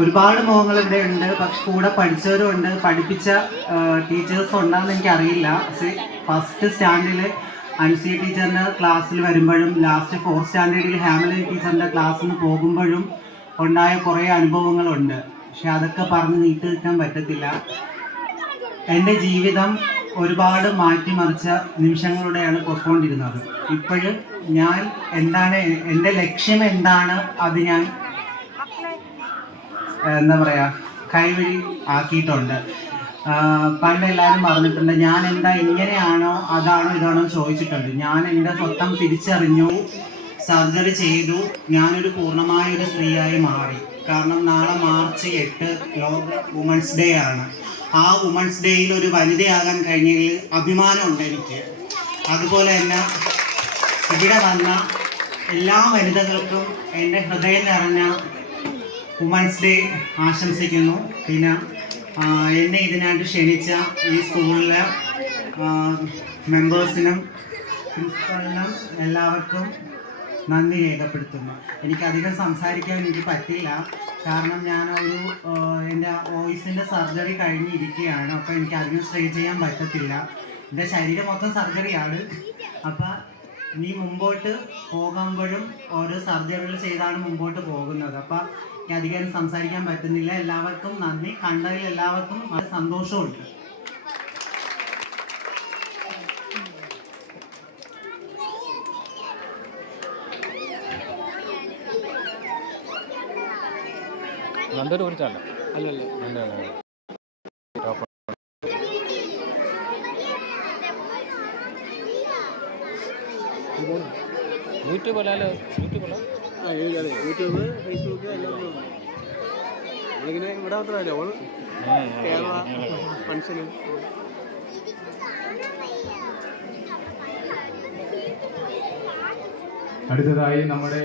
ഒരുപാട് മുഖങ്ങൾ ഇവിടെ ഉണ്ട്. പക്ഷെ കൂടെ പഠിച്ചവരും ഉണ്ട്. പഠിപ്പിച്ച ടീച്ചേഴ്സ് ഉണ്ടെന്ന് എനിക്കറിയില്ല. പക്ഷേ ഫസ്റ്റ് സ്റ്റാൻഡിൽ അൻസി ടീച്ചറിന്റെ ക്ലാസ്സിൽ വരുമ്പോഴും ലാസ്റ്റ് ഫോർത്ത് സ്റ്റാൻഡേർഡിൽ ഹാമലി ടീച്ചറിന്റെ ക്ലാസ്സിൽ പോകുമ്പോഴും ഉണ്ടായ കുറേ അനുഭവങ്ങളുണ്ട്. പക്ഷെ അതൊക്കെ പറഞ്ഞ് നീട്ടി നിൽക്കാൻ പറ്റത്തില്ല. എന്റെ ജീവിതം ഒരുപാട് മാറ്റിമറിച്ച നിമിഷങ്ങളിലൂടെയാണ് പൊയ്ക്കൊണ്ടിരുന്നത്. ഇപ്പോഴും ഞാൻ എന്താണ് എന്റെ ലക്ഷ്യം എന്താണ് അത് ഞാൻ എന്താ പറയുക കൈവഴി ആക്കിയിട്ടുണ്ട്. പണ്ട് എല്ലാവരും പറഞ്ഞിട്ടുണ്ട് ഞാൻ എന്താ ഇങ്ങനെയാണോ അതാണോ ഇതാണോ ചോദിച്ചിട്ടുണ്ട്. ഞാൻ എന്റെ സ്വത്തം തിരിച്ചറിഞ്ഞു സർജറി ചെയ്തു ഞാനൊരു പൂർണമായ ഒരു സ്ത്രീയായി മാറി. കാരണം നാളെ മാർച്ച് എട്ട് ലോക വുമൻസ് ഡേ ആണ്. ആ വുമൻസ് ഡേയിൽ ഒരു വനിതയാകാൻ കഴിഞ്ഞതിൽ അഭിമാനമുണ്ട് എനിക്ക്. അതുപോലെ തന്നെ ഇവിടെ വന്ന എല്ലാ വനിതകൾക്കും എന്റെ ഹൃദയം നിറഞ്ഞ വുമൻസ് ഡേ ആശംസിക്കുന്നു. പിന്നെ എന്നെ ഇതിനായിട്ട് ക്ഷണിച്ച ഈ സ്കൂളിലെ മെമ്പേഴ്സിനും പ്രിൻസിപ്പലിനും എല്ലാവർക്കും നന്ദി രേഖപ്പെടുത്തുന്നു. എനിക്കധികം സംസാരിക്കാൻ എനിക്ക് പറ്റില്ല. കാരണം ഞാൻ ഒരു എന്റെ വോയിസിന്റെ സർജറി കഴിഞ്ഞിരിക്കുകയാണ്. അപ്പോൾ എനിക്ക് അധികം സ്റ്റേ ചെയ്യാൻ പറ്റത്തില്ല. എന്റെ ശരീരം മൊത്തം സർജറിയാണ്. അപ്പം നീ മുമ്പോട്ട് പോകുമ്പോഴും ഓരോ സർജറികൾ ചെയ്താണ് മുമ്പോട്ട് പോകുന്നത്. അപ്പം എനിക്ക് അധികം സംസാരിക്കാൻ പറ്റുന്നില്ല. എല്ലാവർക്കും നന്ദി. കണ്ടതിൽ എല്ലാവർക്കും വളരെ സന്തോഷമുണ്ട്. നല്ലൊരു കുറിച്ചല്ല അല്ലല്ലേ. യൂട്യൂബ് അല്ലല്ലോ യൂട്യൂബ് അല്ല ആ ഏതാണ് യൂട്യൂബ് ഫേസ്ബുക്ക് എല്ലാം ഉണ്ട്. നമ്മളിങ്ങനെ ഇവിടെ മാത്രമല്ല ഓൾ കേരള ഫംഗ്ഷന്. അടുത്തതായി നമ്മുടെ